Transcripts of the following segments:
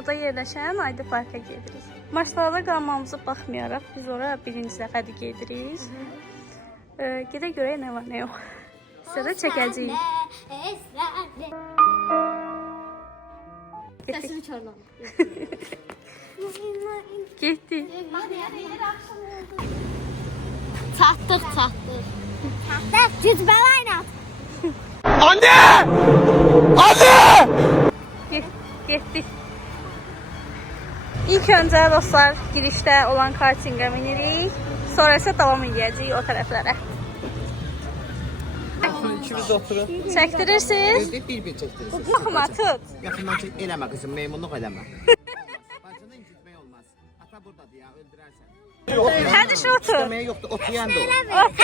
yaxınlıqda yerləşən Ayda Parka gedirik. Maçlarda qalmamızı baxmayaraq biz ora birinci dəfədir gedirik. Gedə görək nə var, nə yox. Sizə də çəkəcəyik. Səsimi çorlam. Getdik. Çatdıq. Cüzbələ oynat. Anne! Anne! Getdik. İlk öncə dostlar girişdə olan kartingə minirik. Sonra isə davam edəcəyik o tərəflərə. İkimiz oturun. Çəkdirirsiniz? Bir çəkdirirsiniz. Baxma, tut. Yaxından çək, eləmə qızım, meymunluq eləmə. Bacını incitmək olmaz. Ata buradadır ya, öldürərsən. Hadi şu otur. İstəməyə yoxdur, otuyan da o.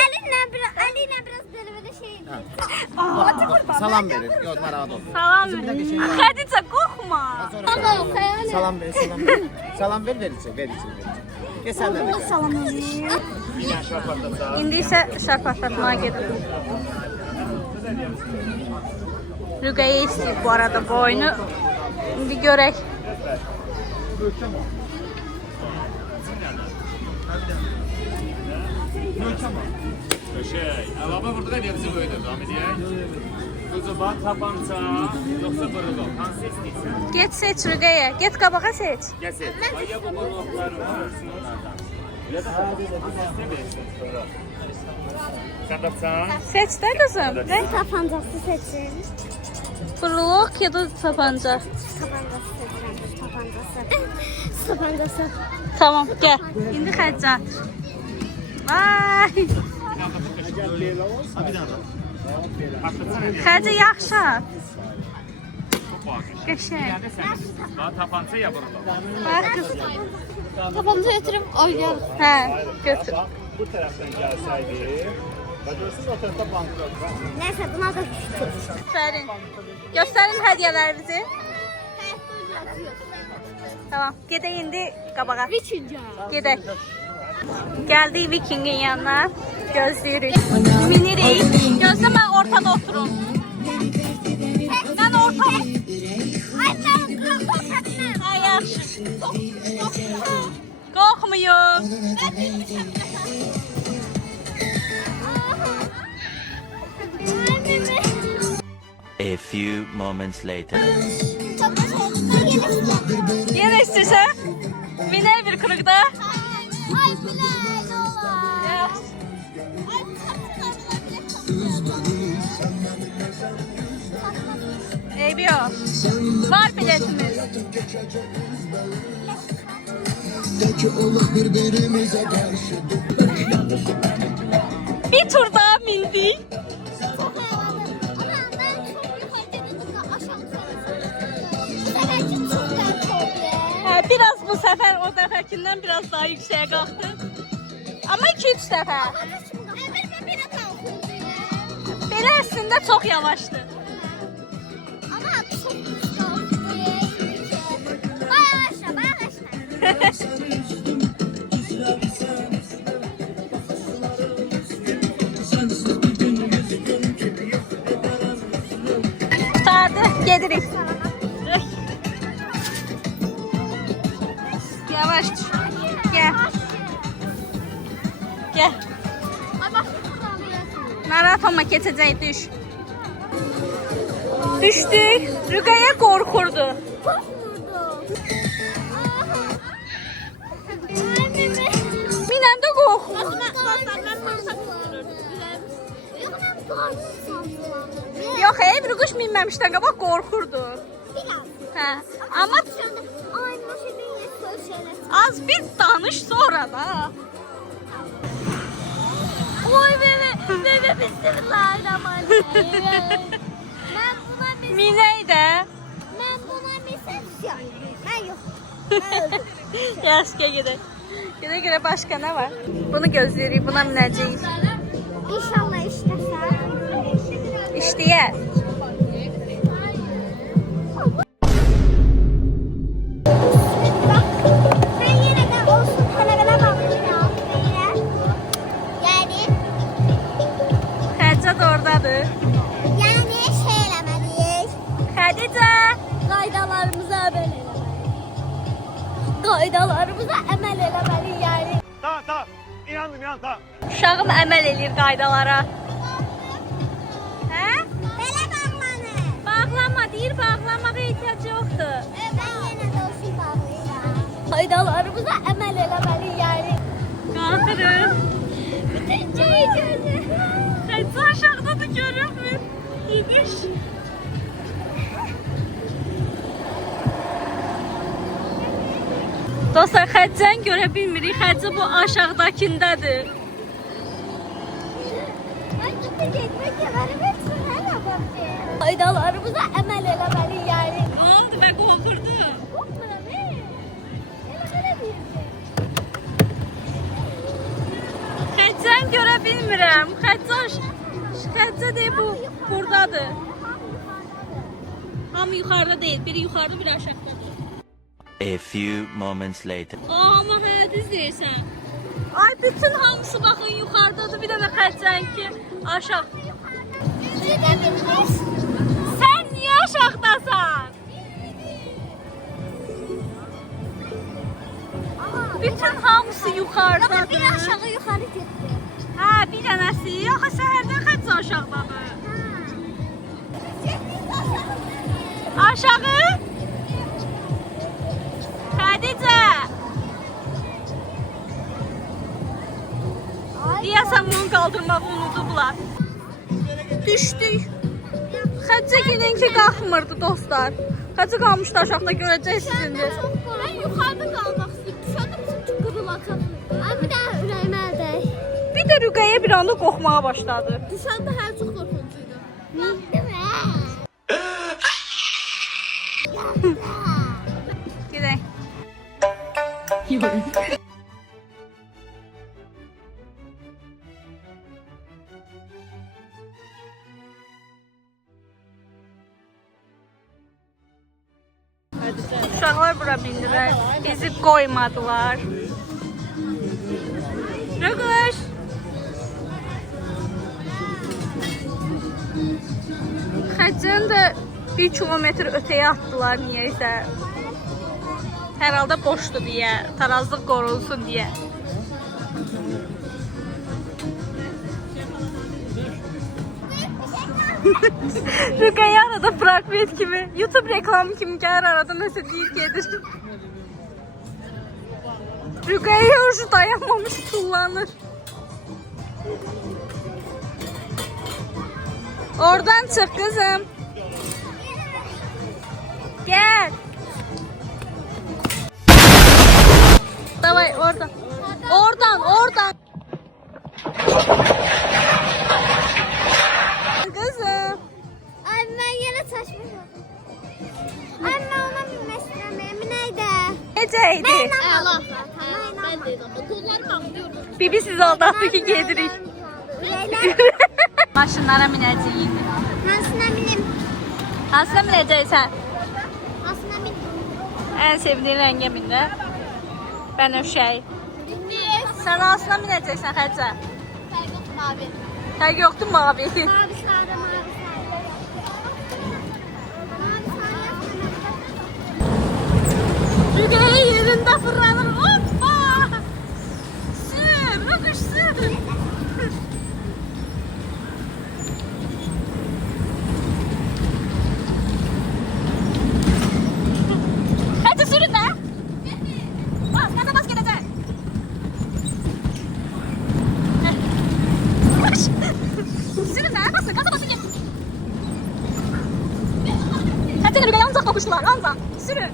Əlinlə biraz belə şey. Salam verir, yox, narahat olma. Salam ver. Xədicə, qorxma. Salam ver. Salam ver, verəcək. Gəl sən də ver. Salam edeyim. İndi isə şarpatlatmaya gedirik. Rüqəyə istəyib bu arada bu oyunu. İndi görək. Əlavə burada da bizi qoydu, devam edək. Quzuba, tapanca, yoxsa burulov, hansı istəyirsən? Get seç Rüqəyə, get qabağa seç. Gəsil. Aya bu burulovları varsınız. Ya da istəmirsən sonra. Sən baxsan. Seç də qızım. Ben tapancası seçin. Fırlıq ya da tapanca. Tapancası. Tamam, gəl. İndi Xədicə. Ay. Xədicə yaxşı. Qəşəng. Tapanca ya burulov. Bax qız. Tapanca götürüp oynayalım. Hə, götür. Bu tərəfdən gəlsəydi, görürsünüz o tərəfdə bankrot var. Neyse buna da küçük. Göstərin. Göstərin hədiyyələrinizi. Tamam, gedək indi qabağa. Üçüncü. Gedək. Gəldik Vikingin yanına. Gözləyirik. Minirik. Gözlə, mən ortada oturum. Mən ortada. Ay ben korkutma. Ay, yaxşı. Qorxmuyum. A few moments later. Yenə istəyirsən? Minər bir kırıqda. Ay Bilal ola. Yaxşı. Eybi yox. Var biletimiz. Bir tur daha mindik. Biraz bu sefer o dəfəkindən biraz daha yükseğe qalxdı. Ama 2-3 dəfə. Belə əslində çox yavaşdı. Ama çok Başla. Tutardı, gedirik. Yavaş düş. Gel. Gel. Narahat olma, keçəcək, düş. Düşdük. Rüqəyə qorxurdu. Minəndə qorxmur. Yox, Rüqüş minməmişdən qabaq qorxurdu. Hə, amma az bir danış sonra da. Oy bebe bismillahirrahmanirrahim. Minəy də. Ben buna misal ben yok. Yaxşı, gedək. Gedək, başqa nə var? Bunu gözləyirik, buna minəcəyik. İnşallah işləsən. İşləyər. Ben yine de olsun talebine bakacağım. Yani Xədicə də oradadır. şey eləməliyik. Xədicə. Qaydalarımıza əməl eləməliyik. yandım ya. Tamam. Uşağım əməl eləyir qaydalara. Hə? Belə bağlanır. Bağlanma, deyir bağlanmağa ehtiyac yoxdur. Ben yenə də olsun bağlayacağım. Qaydalarımıza əməl eləməli yəni. Qalxırıq. Bütün şeyi gözü. Xəcə aşağıdadır görürmür. İniş. Dostlar, Xəccəni görə bilmirik. Xəccə bu aşağıdakindədir. Ay tutun getmək kəmərim etsin hələ baxdı. Qaydalarımıza əməl eləməli yəni. Nə oldu və qorxurdu? Qorxmuram, Elə deyirdi. Xəccəni görə bilmirəm. Xəccə deyib bu buradadır. Hamı yuxarıda deyil. Biri yuxarıda, biri aşağıdadır. A few moments later. Amma hə, düz deyirsən. Ay, bütün hamısı baxın yuxarıdadır. Bir dənə Xəccənki aşağı. Gedə bilməz. Sən niyə aşağıdasan? Bütün hamısı yuxarıdadır. Bir aşağı yuxarı getdi. Hə, bir dənəsi. Axı səhərdən Xəccə aşağıdadır. Aşağı. Xədicə. Deyəsən bunu qaldırmağı unutublar. Düşdük. Xəccə gelinki qalxmırdı dostlar. Xəccə qalmışdı aşağıda, görəcəksiniz indi. Ben yuxarıda qalmaq istəyirdim. Düşəndə çünki qırılacaq. Ay bir daha ürəyimə əldək. Bir də Rüqəyə bir anda qorxmağa başladı. Düşəndə hər çox qorxuncuydu. Gedək. Uşaqlar bura bindirər. Bizi qoymadılar. Rüqüş. Xəccəni də 1 kilometr ötəyə atdılar niyeysə. Hər halda boşdur deyə, tarazlıq qorunsun deyə. Rüqəyə arada fragment kimi, YouTube reklamı kimi gəlir arada nəsə deyir gedir. Rüqəyə ucu dayanmamış tullanır. Oradan çık kızım. Gel. Davay oradan. Oradan. Kızım. Ay ben yine saçma. Ay ben ona binmək istəmirəm. Neydi? Necəydi? Allah. Ben de kollarımı ağlıyorum. Bibi sizi aldattı ki gedirik. Leyla. Maşınlara minəcəyik. Hansına minim? Hansına minəcəksən? Hansına minim? En sevdiğin renge minə. Bənövşəyi. Sən hansına minəcəksən Xəccə? Mavi. Tək yoxdur mavi. Mavi sarı, mavi sarı. Mavi sarı. Rüqəyə yerində fırlanır. Hoppa! Sür, Rüqüş sür. Hadi sürün də. Bas, gaza bas gedəcək. Sürün də, basın, gaza basın get. Hadi Rüqəyə ancaq dokuşdular, ancaq. Sürün.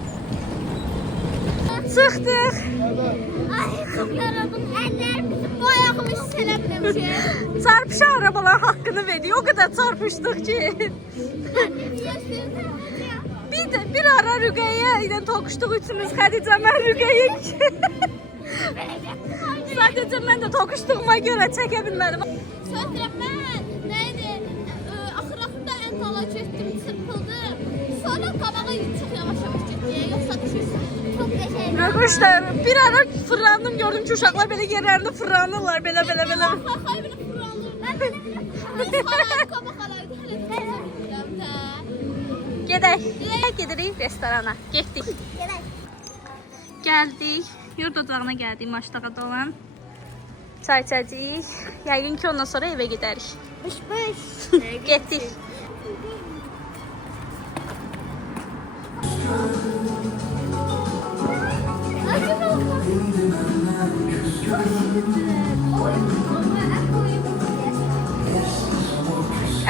Çıxdıq. Ay çok yaradım. Ellerim bizim bu ayağımı hiç selemlemişim. Çarpışan arabalar hakkını veriyor. O kadar çarpıştık ki. Bir ara Rüqəyə ile tokuştuk üçümüz. Xədicə, mən Rüqəyə. Sadəcə mən də tokuşduğuma görə çəkə bilmədim. Sözlə ben neydi? Axırında entala çektim, çırpıldı. Sonra qabağa çok yavaş yavaş getdi. Yoksa düşürsün. Çok teşekkür. Rüqüşlər bir ara fırlandım, gördüm ki uşaqlar belə yerlərində fırlanırlar. Belə. Hayır bile fırlandım. Ben de sonra qabaq alaydı. Hele Gedək. Gedirik restorana. Getdik. Gerek. Gəldik. Yurd ocağına gəldik Maçdağada olan. Çay içəcəyik. Yəqin ki, ondan sonra evə gedərik. Beş. Getdik.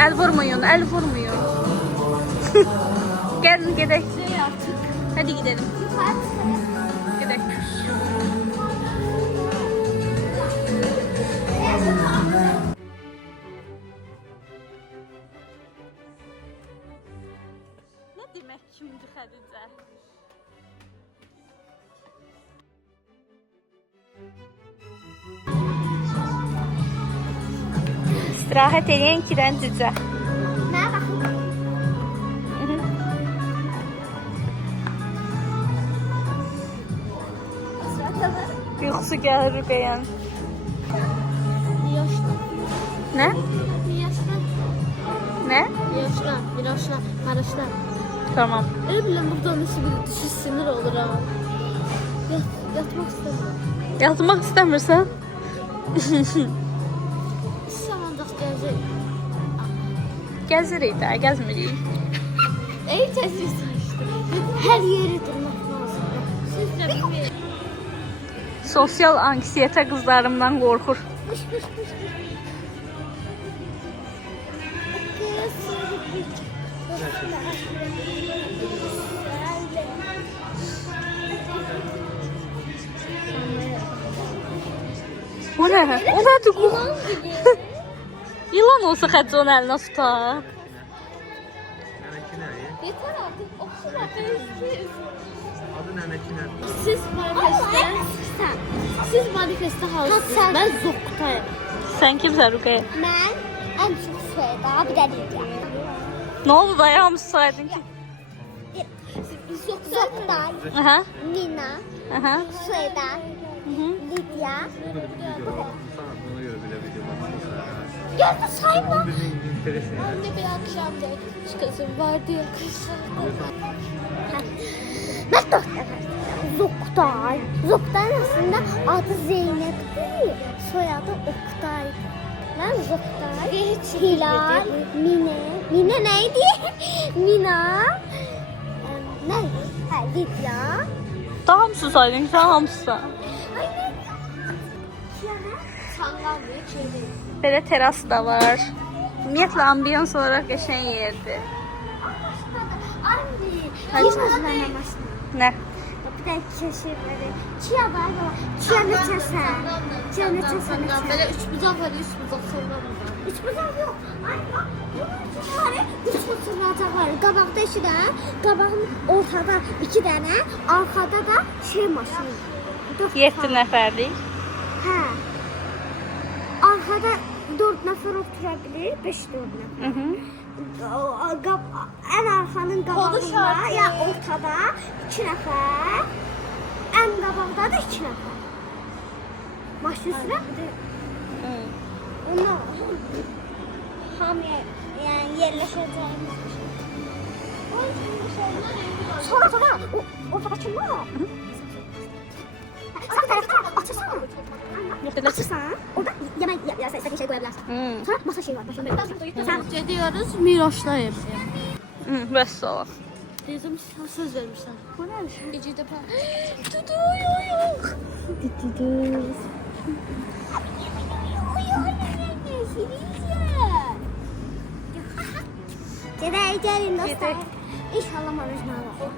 Əl vurmayın, əl vurmayın. Gəlin, gedək. Hadi gidelim. Gidelim. Ne demek kimdi Xədicə? İstirahət edən kirən cücə. Mənə baxın. Yuxusu gəlir Rüqəyən. Yaşlı. Nə? Yaşlı. Nə? Yaşlı. Yaşlı. Karışlı. Tamam. Ne bileyim buradan nasıl bir düşüş sinir olur ha. Yatmak istemiyorum. Yatmaq istəmirsən? Samandaq gəzir. Gəzirik də, gəzmirik. Ey gəzirsən işte. Her yeri durmak lazım. Sizce bilmiyorum. Sosial anksiyetə qızlarımdan qorxur. Kış. O nə? O nədir bu? Yılan olsa Xədicə onun əlinə tutar. Yeter artık. Okusana. Adı nənəki nədir? Siz manifeste halsınız. Ben Zoktayım. Sən kimsən Rüqəyə? Ben en çok Süheyda bir de Lidya. Nə oldu da hamısı saydın ki? Zoktay, Aha. Nina, Aha. Süheyda, Hı. Lidya. Ona görə belə video baxmışlar. Gözde sayma. Anne bir akşam da çıkasım vardı ya kızlar. Ben Zoktay. Zoktay. Zoktay aslında adı Zeynep değil. Soyadı Oktay. Ben Zoktay. Hilal. Mine. Mine neydi? Mina. Neydi? Ha, Lidya. Da hamısı saydın ki, hamısı. Sangal büyük şeyleri. Belə terası da var. Ümumiyyətlə ambiyans olaraq qəşəng yerdir. Anne. Yemezlenemezsin. Nə? Bir de keşifleri. Çiğ var ya. Çiğ ne çesen? Çiğ ne çesen? Böyle 3 bucak var, 3 bucak sonra mı? 3 bucak yok. Ay bak. Bunlar 3 bucak var. Qabaqda 2 dənə, qabağın ortada 2 dənə, arkada da şey maşını. 7 nəfərlik. Hə. Arkada 4 nəfər otura bilir, 5-4 nəfər. En arkanın qabağında ya ortada 2 nəfər, en qabağda da 2 nəfər. Maşın sürə onlar hamıya yani yerləşəcəyimiz bir şey. Sonra ortada kim var? Sağ tərəfdə açırsan. Açırsan, orada yemək istədiyin şey qoya bilərsən. Sonra masa şey var, başında. Sen gidiyoruz Miroş'tayım. Bəs sağ ol. Dedim söz vermişler. Bu ne? Gecede ben. Dudu yok. Dudu. Gedək gəlin dostlar. İnşallah orijinal olur.